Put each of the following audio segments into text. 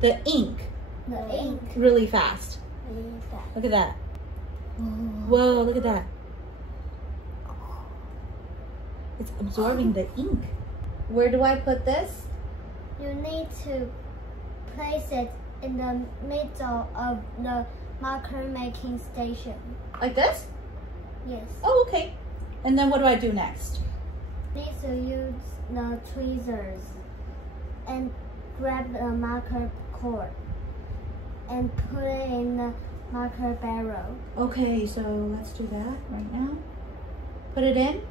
the ink really fast. Look at that. Whoa, look at that. It's absorbing the ink. Where do I put this? You need to place it in the middle of the marker making station. Like this? Yes. Oh, okay. And then what do I do next? You need to use the tweezers and grab the marker cord and put it in the marker barrel. Okay, so let's do that right now. Put it in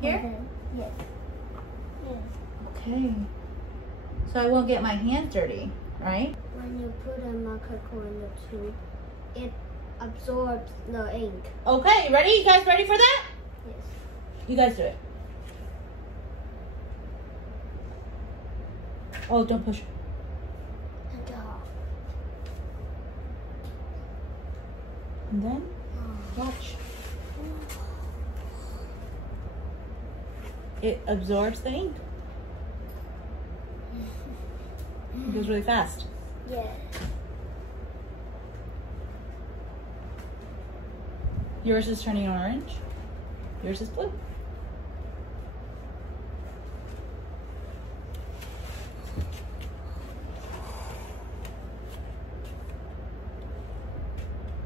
here? Okay. Yes. Yes. Okay. So I won't get my hands dirty, right? When you put a marker cord in the tube, it absorbs the ink. Okay, ready? You guys ready for that? Yes. You guys do it. Oh, don't push. And then, watch. It absorbs the ink. It goes really fast. Yeah. Yours is turning orange. Yours is blue.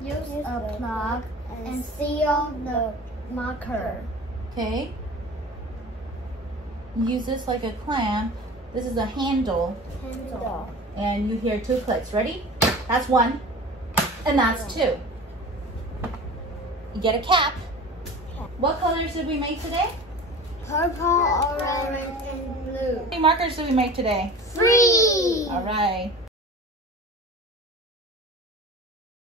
Use a plug and seal the marker. Okay. Use this like a clamp. This is a handle. And you hear 2 clicks. Ready? That's 1. And that's 2. You get a cap. What colors did we make today? Purple, orange, and blue. How many markers did we make today? 3.